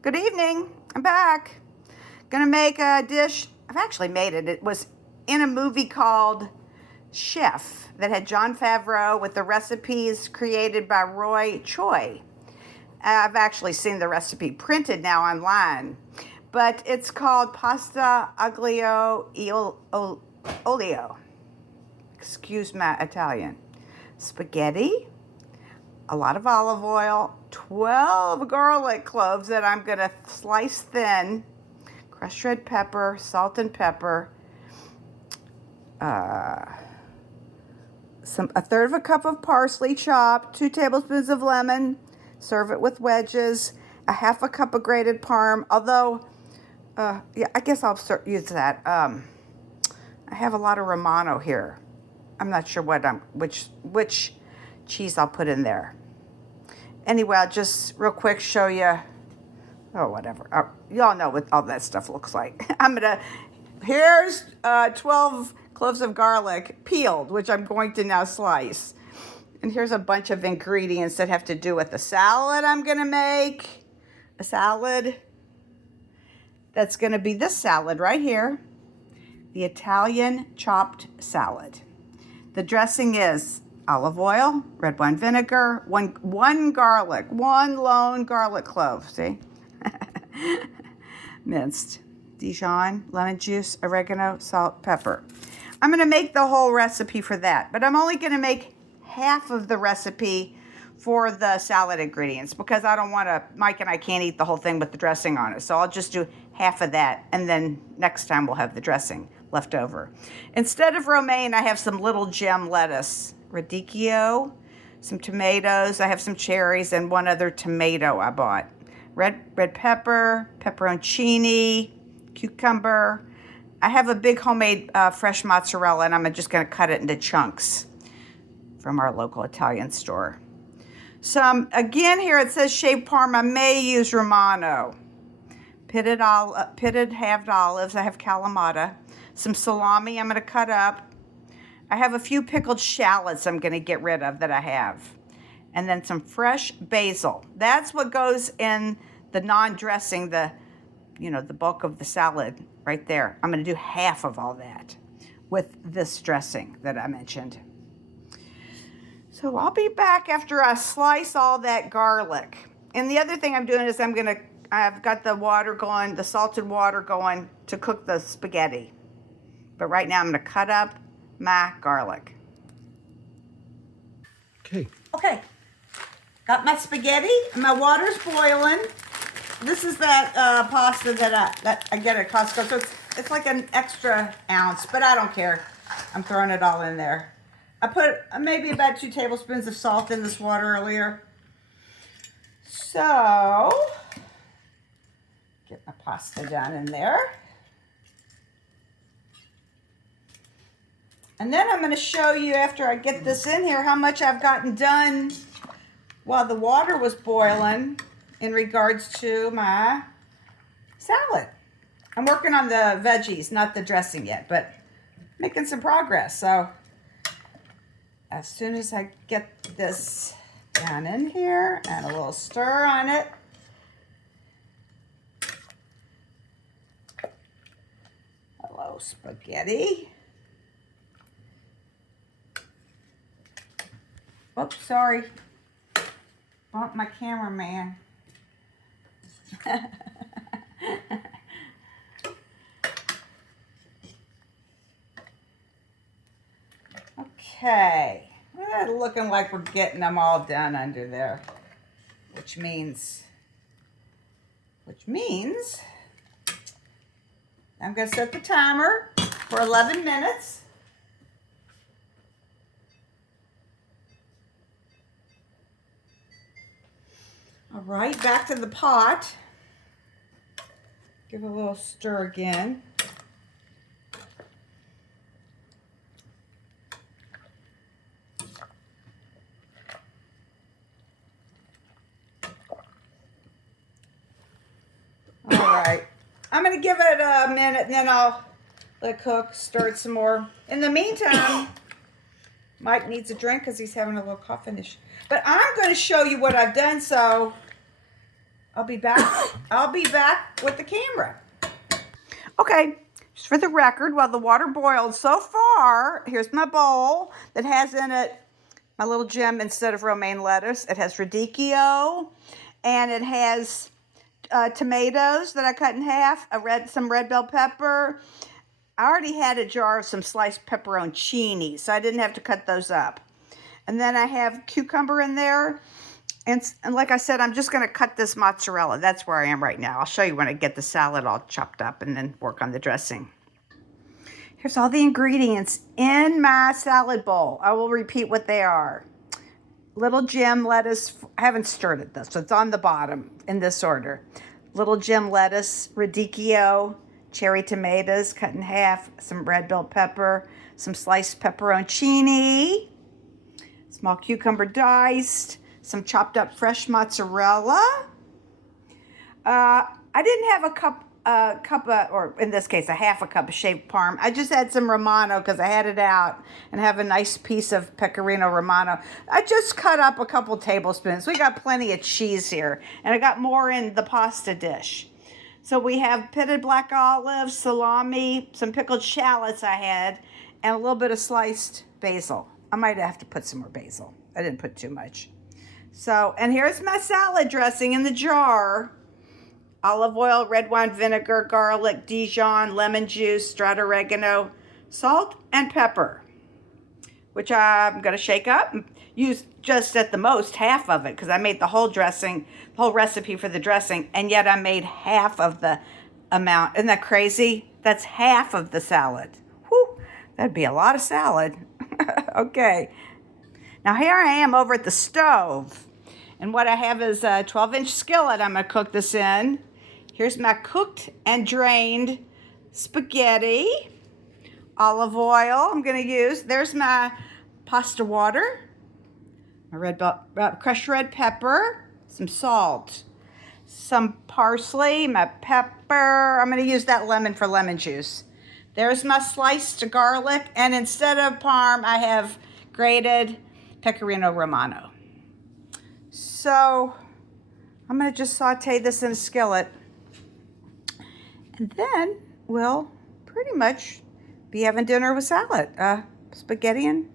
Good evening. I'm back. Gonna make a dish. I've actually made it. It was in a movie called Chef that had Jon Favreau with the recipes created by Roy Choi. I've actually seen the recipe printed now online, but it's called pasta aglio e olio. Excuse my Italian. Spaghetti, a lot of olive oil, 12 garlic cloves that I'm going to slice thin, crushed red pepper, salt and pepper, a third of a cup of parsley chopped, 2 tablespoons of lemon, serve it with wedges, a half a cup of grated parm, although, yeah, I guess I'll use that. I have a lot of Romano here. I'm not sure which cheese I'll put in there. Anyway, I'll just real quick show you, whatever. Y'all know what all that stuff looks like. Here's 12 cloves of garlic peeled, which I'm going to now slice. And here's a bunch of ingredients that have to do with the salad I'm gonna make. A salad that's gonna be this salad right here, the Italian chopped salad. The dressing is olive oil, red wine vinegar, one garlic, one lone garlic clove, see? Minced. Dijon, lemon juice, oregano, salt, pepper. I'm gonna make the whole recipe for that, but I'm only gonna make half of the recipe for the salad ingredients because I don't wanna, Mike and I can't eat the whole thing with the dressing on it. So I'll just do half of that, and then next time we'll have the dressing left over. Instead of romaine, I have some little gem lettuce, radicchio, some tomatoes. I have some cherries and one other tomato I bought. Red pepper, pepperoncini, cucumber. I have a big homemade fresh mozzarella, and I'm just gonna cut it into chunks from our local Italian store. Again, here it says shaved parm. I may use Romano. Pitted halved olives. I have Kalamata. Some salami I'm going to cut up. I have a few pickled shallots I'm going to get rid of that I have. And then some fresh basil. That's what goes in the non-dressing, the bulk of the salad right there. I'm going to do half of all that with this dressing that I mentioned. So I'll be back after I slice all that garlic. And the other thing I'm doing is I've got the water going, the salted water going to cook the spaghetti. But right now I'm going to cut up my garlic. Okay. Got my spaghetti and my water's boiling. This is that pasta that I get at Costco. So it's like an extra ounce, but I don't care. I'm throwing it all in there. I put maybe about 2 tablespoons of salt in this water earlier. So, get my pasta down in there. And then I'm going to show you, after I get this in here, how much I've gotten done while the water was boiling in regards to my salad. I'm working on the veggies, not the dressing yet, but making some progress. So as soon as I get this down in here and a little stir on it, hello spaghetti. Oops, sorry. Bumped my cameraman. Okay. Well, looking like we're getting them all done under there. Which means I'm going to set the timer for 11 minutes. All right, back to the pot. Give it a little stir again. All right, I'm going to give it a minute and then I'll let it cook, stir it some more. In the meantime, Mike needs a drink because he's having a little coughing issue. But I'm going to show you what I've done. So I'll be back. I'll be back with the camera. Okay, just for the record, while the water boiled so far, here's my bowl that has in it my little gem instead of romaine lettuce. It has radicchio, and it has tomatoes that I cut in half, some red bell pepper. I already had a jar of some sliced pepperoncini, so I didn't have to cut those up. And then I have cucumber in there. And like I said, I'm just going to cut this mozzarella. That's where I am right now. I'll show you when I get the salad all chopped up and then work on the dressing. Here's all the ingredients in my salad bowl. I will repeat what they are. Little gem lettuce. I haven't stirred it though, so it's on the bottom in this order. Little gem lettuce, radicchio, cherry tomatoes cut in half, some red bell pepper, some sliced pepperoncini, small cucumber diced, some chopped up fresh mozzarella. I didn't have a cup of, or in this case, a half a cup of shaved parm. I just had some Romano because I had it out and have a nice piece of Pecorino Romano. I just cut up a couple tablespoons. We got plenty of cheese here, and I got more in the pasta dish. So we have pitted black olives, salami, some pickled shallots I had, and a little bit of sliced basil. I might have to put some more basil. I didn't put too much. So, and here's my salad dressing in the jar. Olive oil, red wine vinegar, garlic, Dijon, lemon juice, dried oregano, salt, and pepper, which I'm going to shake up and use just at the most half of it because I made the whole dressing, the whole recipe for the dressing, and yet I made half of the amount. Isn't that crazy? That's half of the salad. Whew, that'd be a lot of salad. Okay. Now here I am over at the stove. And what I have is a 12-inch skillet I'm going to cook this in. Here's my cooked and drained spaghetti. Olive oil I'm going to use. There's my pasta water. My crushed red pepper. Some salt. Some parsley. My pepper. I'm going to use that lemon for lemon juice. There's my sliced garlic. And instead of parm, I have grated Pecorino Romano. So I'm going to just saute this in a skillet. And then we'll pretty much be having dinner with salad. Spaghetti and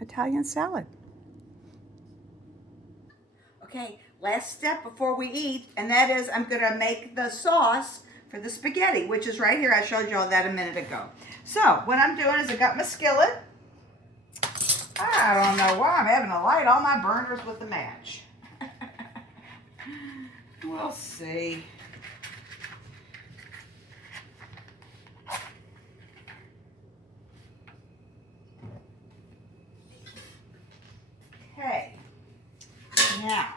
Italian salad. Okay, last step before we eat, and that is I'm going to make the sauce for the spaghetti, which is right here. I showed you all that a minute ago. So what I'm doing is I got my skillet. I don't know why I'm having to light all my burners with a match. We'll see. Okay. Now,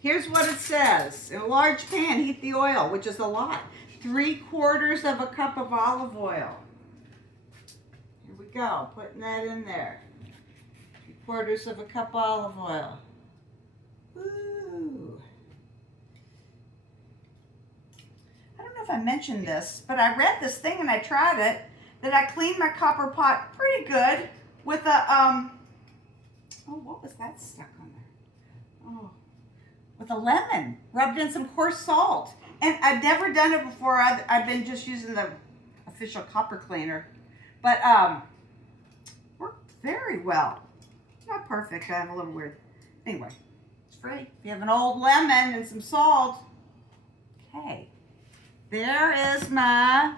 here's what it says. In a large pan, heat the oil, which is a lot. 3/4 of a cup of olive oil. Go, putting that in there. 3/4 of a cup of olive oil. Ooh. I don't know if I mentioned this, but I read this thing and I tried it, that I cleaned my copper pot pretty good with a, oh, what was that stuck on there? Oh, with a lemon, rubbed in some coarse salt. And I've never done it before. I've been just using the official copper cleaner. But, worked very well. Not perfect, I'm a little weird. Anyway, it's free. If you have an old lemon and some salt. Okay. There is my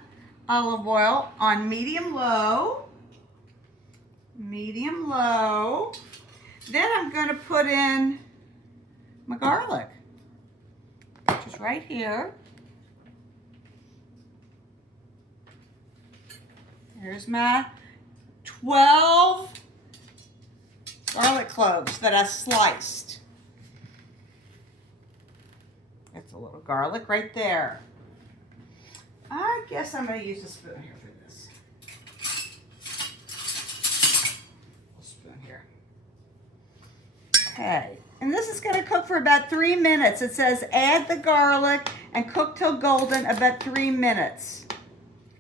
olive oil on medium low. Medium low. Then I'm going to put in my garlic, which is right here. Here's my 12 garlic cloves that I sliced. That's a little garlic right there. I guess I'm going to use a spoon here for this. A spoon here. Okay. And this is going to cook for about 3 minutes. It says add the garlic and cook till golden about 3 minutes.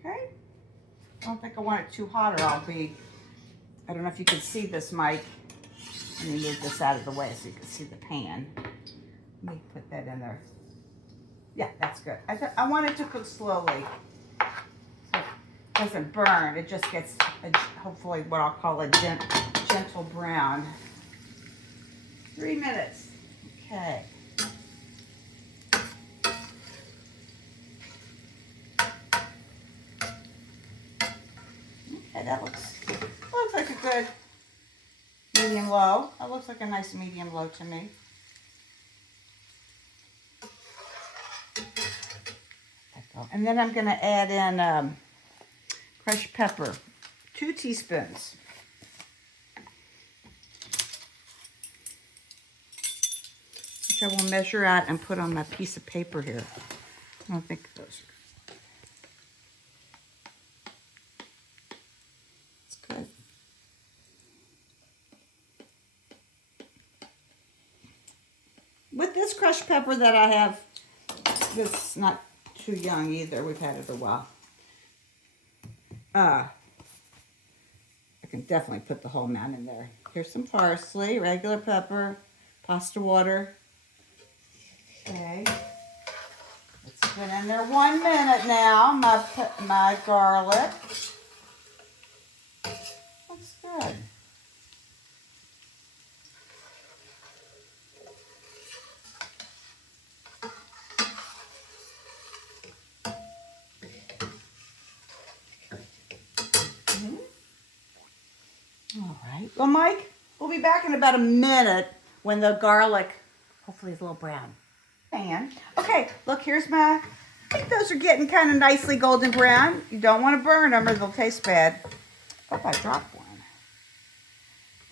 Okay? I don't think I want it too hot or I'll be, I don't know if you can see this, Mike. Let me move this out of the way so you can see the pan. Let me put that in there. Yeah, that's good. I want it to cook slowly so it doesn't burn. It just gets, hopefully, what I'll call a gentle brown. 3 minutes. Okay. Okay, that looks like a good medium low. That looks like a nice medium low to me. And then I'm going to add in crushed pepper, 2 teaspoons. Which I will measure out and put on my piece of paper here. I don't think those are. That's good. With this crushed pepper that I have, this is not too young either. We've had it a while. I can definitely put the whole amount in there. Here's some parsley, regular pepper, pasta water. Okay. Let's put in there 1 minute now. My garlic. Looks good. All right. Well, Mike, we'll be back in about a minute when the garlic hopefully is a little brown. Okay, look, here's my, I think those are getting kind of nicely golden brown. You don't want to burn them or they'll taste bad. Oh, I dropped one.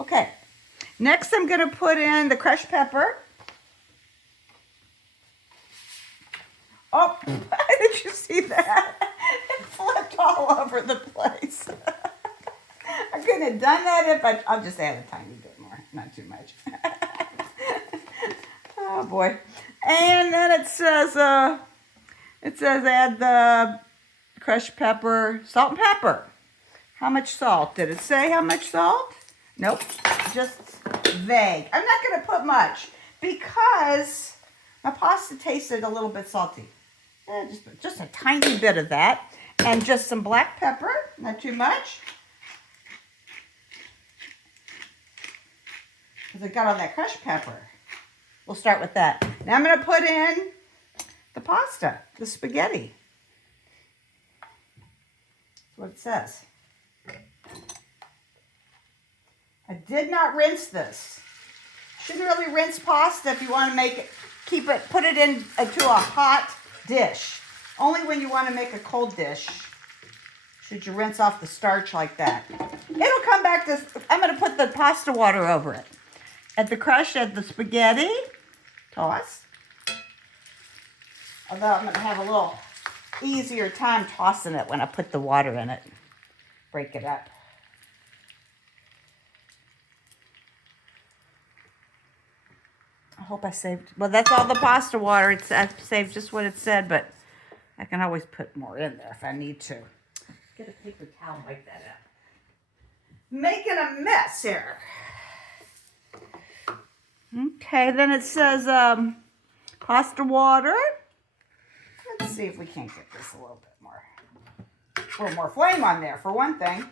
Okay, next I'm going to put in the crushed pepper. Oh, did you see that? It flipped all over the place. I couldn't have done that if I'll just add a tiny bit more, not too much. Oh boy. And then it says add the crushed pepper, salt and pepper. How much salt? Did it say how much salt? Nope, just vague. I'm not going to put much because my pasta tasted a little bit salty. Just a tiny bit of that. And just some black pepper, not too much. Because I got all that crushed pepper. We'll start with that. Now I'm going to put in the pasta, the spaghetti. That's what it says. I did not rinse this. Shouldn't really rinse pasta if you want to make it, put it into a hot dish. Only when you want to make a cold dish should you rinse off the starch like that. It'll come back to, I'm going to put the pasta water over it. Add the spaghetti, toss. Although I'm going to have a little easier time tossing it when I put the water in it. Break it up. I hope I saved, well, that's all the pasta water. I saved just what it said, but I can always put more in there if I need to. Get a paper towel and wipe that up. Making a mess here. Okay, then it says pasta water. Let's see if we can't get this a little more flame on there for one thing.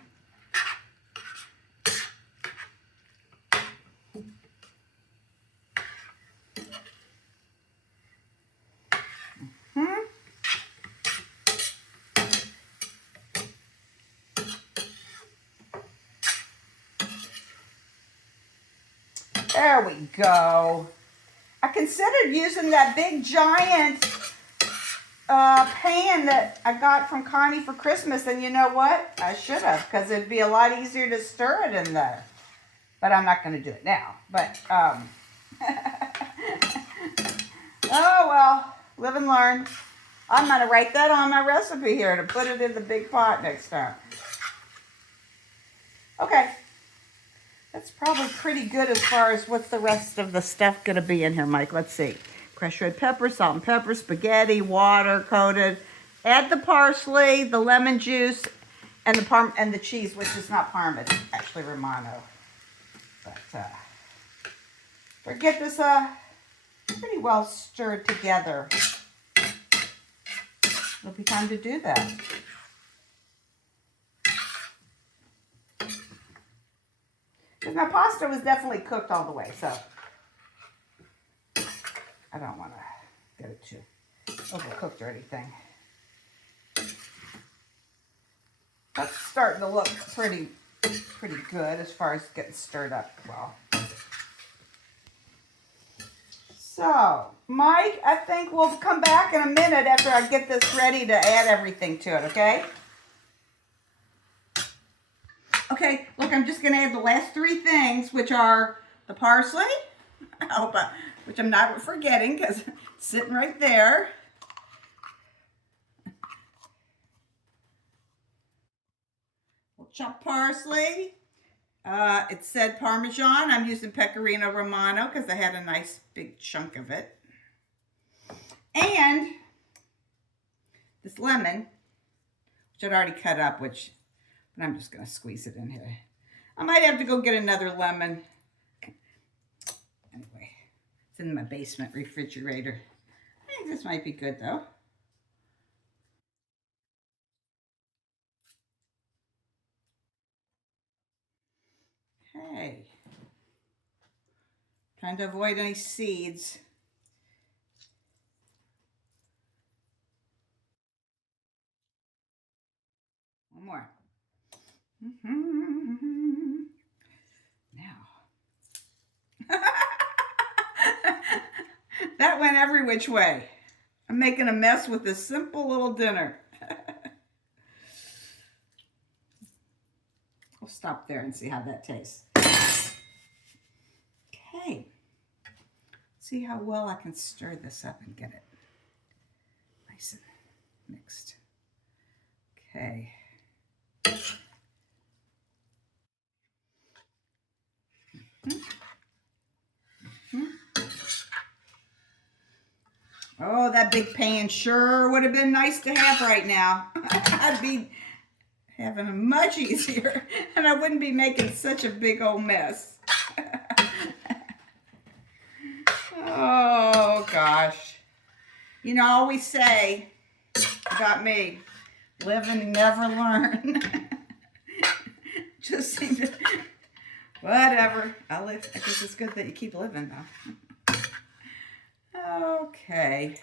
There we go. I considered using that big giant pan that I got from Connie for Christmas, and you know what? I should have, because it'd be a lot easier to stir it in there. But I'm not going to do it now. But, oh well, live and learn. I'm going to write that on my recipe here to put it in the big pot next time. Okay. That's probably pretty good as far as what's the rest of the stuff going to be in here, Mike. Let's see. Crushed red pepper, salt and pepper, spaghetti, water coated. Add the parsley, the lemon juice, and the cheese, which is not Parma. It's actually Romano. But forget this pretty well stirred together. It'll be time to do that. Because my pasta was definitely cooked all the way, so I don't want to get it too overcooked or anything. That's starting to look pretty good as far as getting stirred up well. So, Mike, I think we'll come back in a minute after I get this ready to add everything to it, okay? Okay, look, I'm just going to add the last three things, which are the parsley, which I'm not forgetting because it's sitting right there. We'll chop parsley. It said Parmesan. I'm using Pecorino Romano because I had a nice big chunk of it. And this lemon, which I'd already cut up, but I'm just going to squeeze it in here. I might have to go get another lemon. Anyway, it's in my basement refrigerator. I think this might be good though. Okay. Trying to avoid any seeds. One more. Now. That went every which way. I'm making a mess with this simple little dinner. We'll stop there and see how that tastes. Okay. See how well I can stir this up and get it nice and mixed. Okay. Oh, that big pan sure would have been nice to have right now. I'd be having it much easier and I wouldn't be making such a big old mess. Oh, gosh. You know, I always say about me, live and never learn. Just seem to, whatever. I'll live. I guess it's good that you keep living, though. Okay.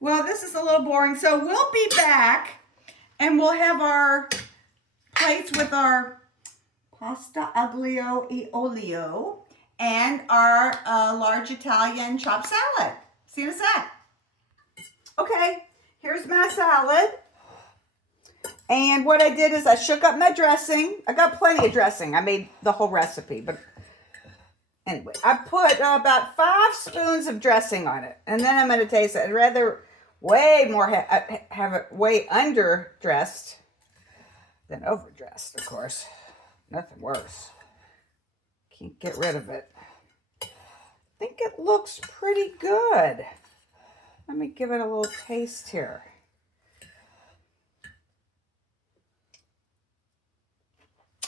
Well, this is a little boring, so we'll be back and we'll have our plates with our pasta aglio e olio and our large Italian chopped salad. See you in a sec. Okay, here's my salad. And what I did is I shook up my dressing. I got plenty of dressing. I made the whole recipe, but anyway, I put about 5 spoons of dressing on it, and then I'm going to taste it. I'd rather way more have it way underdressed than overdressed, of course. Nothing worse. Can't get rid of it. I think it looks pretty good. Let me give it a little taste here.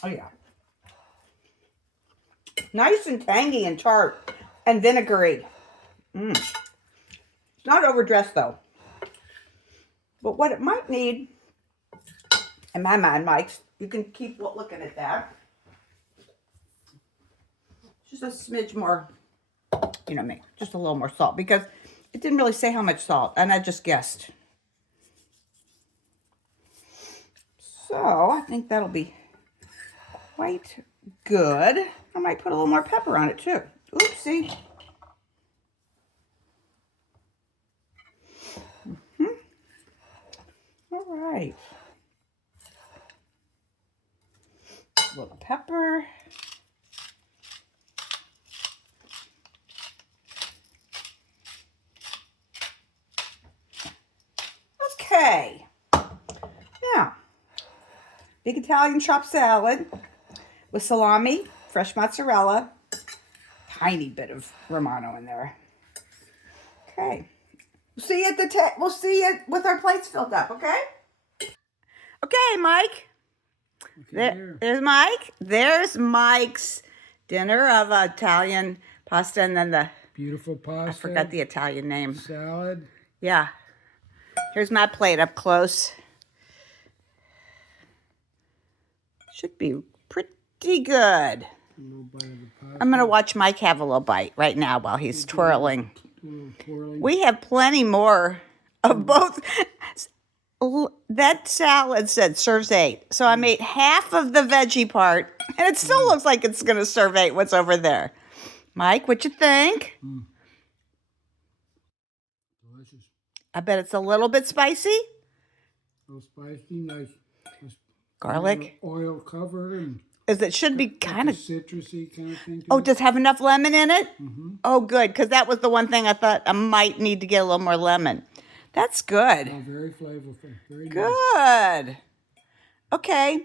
Oh, yeah. Nice and tangy and tart and vinegary. It's not overdressed though. But what it might need, in my mind, Mike, you can keep looking at that. Just a smidge more, you know me, just a little more salt because it didn't really say how much salt and I just guessed. So I think that'll be quite good. I might put a little more pepper on it too. Oopsie. All right. A little pepper. Okay. Now, big Italian chopped salad with salami, fresh mozzarella, tiny bit of Romano in there. Okay. We'll see you at we'll see you with our plates filled up, okay? Okay, Mike. There's Mike. There's Mike's Dinner of Italian pasta and then the... Beautiful pasta. I forgot the Italian name. Salad. Yeah. Here's my plate up close. Should be pretty good. I'm going to watch Mike have a little bite right now while he's twirling. We have plenty more of both. That salad said serves 8. So I made half of the veggie part, and it still looks like it's going to serve 8 what's over there. Mike, what you think? Delicious. I bet it's a little bit spicy. A little spicy, nice. Garlic. Oil cover and It should be kind of citrusy kind of thing. Oh, does it have enough lemon in it? Mm-hmm. Oh, good, because that was the one thing I thought I might need to get a little more lemon. That's good. Oh, very flavorful. Very good. Nice. Okay.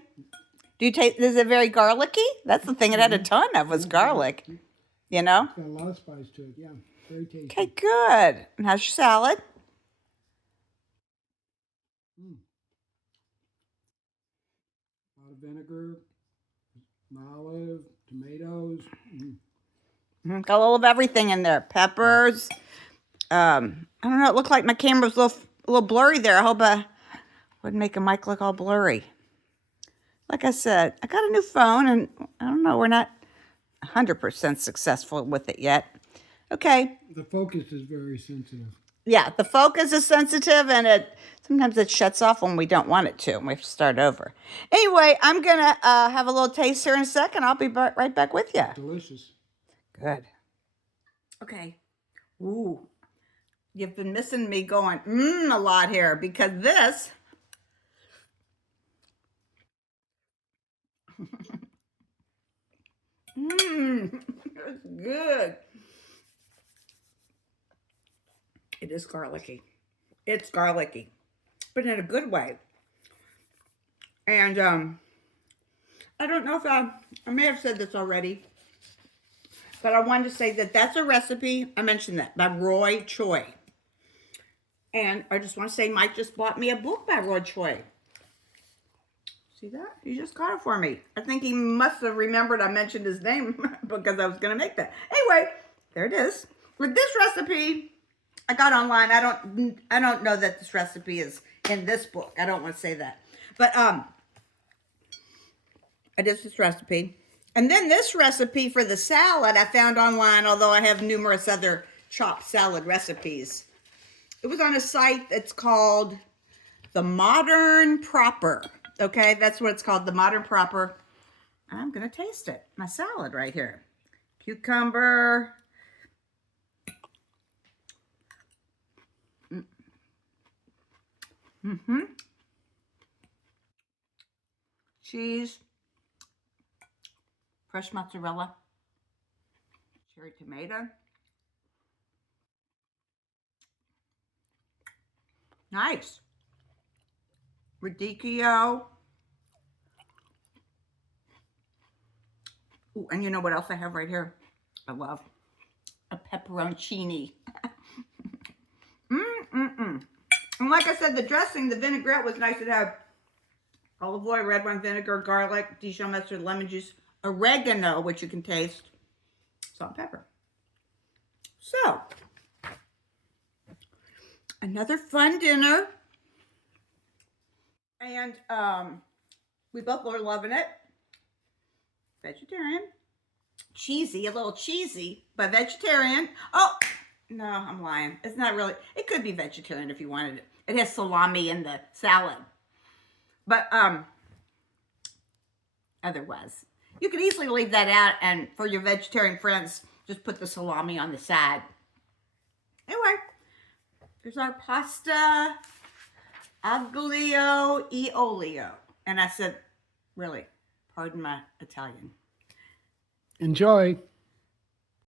Do you taste? Is it very garlicky? That's the thing it had a ton of was garlic. You know? It's got a lot of spice to it. Yeah, very tasty. Okay, good. And how's your salad? A lot of vinegar, olive, tomatoes. Got a little of everything in there. Peppers. I don't know. It looked like my camera was a little blurry there. I hope I wouldn't make a mic look all blurry. Like I said, I got a new phone, and I don't know. We're not 100% successful with it yet. Okay. The focus is very sensitive. Yeah, the focus is sensitive, and sometimes it shuts off when we don't want it to, and we have to start over. Anyway, I'm going to have a little taste here in a second. I'll be right back with you. Delicious. Good. Okay. Ooh. You've been missing me going a lot here because this it's good. It is garlicky. It's garlicky, but in a good way. And I don't know if I may have said this already, but I wanted to say that that's a recipe. I mentioned that by Roy Choi. And I just want to say Mike just bought me a book by Roy Choi. See that? He just got it for me. I think he must have remembered I mentioned his name because I was going to make that. Anyway, there it is. With this recipe, I got online. I don't know that this recipe is in this book. I don't want to say that. But I did this recipe. And then this recipe for the salad I found online, although I have numerous other chopped salad recipes. It was on a site that's called The Modern Proper. Okay, that's what it's called, The Modern Proper. I'm going to taste it. My salad right here. Cucumber. Cheese. Fresh mozzarella. Cherry tomato. Nice. Radicchio. Ooh, and you know what else I have right here? I love a pepperoncini. And like I said, the dressing, the vinaigrette was nice. It had olive oil, red wine vinegar, garlic, Dijon mustard, lemon juice, oregano, which you can taste, salt and pepper. So, another fun dinner. And we both were loving it. Vegetarian. Cheesy, a little cheesy, but vegetarian. Oh, no, I'm lying. It's not really. It could be vegetarian if you wanted it. It has salami in the salad. But otherwise, you could easily leave that out, and for your vegetarian friends, just put the salami on the side. Anyway, there's our pasta Aglio e Olio. And I said, really, pardon my Italian. Enjoy.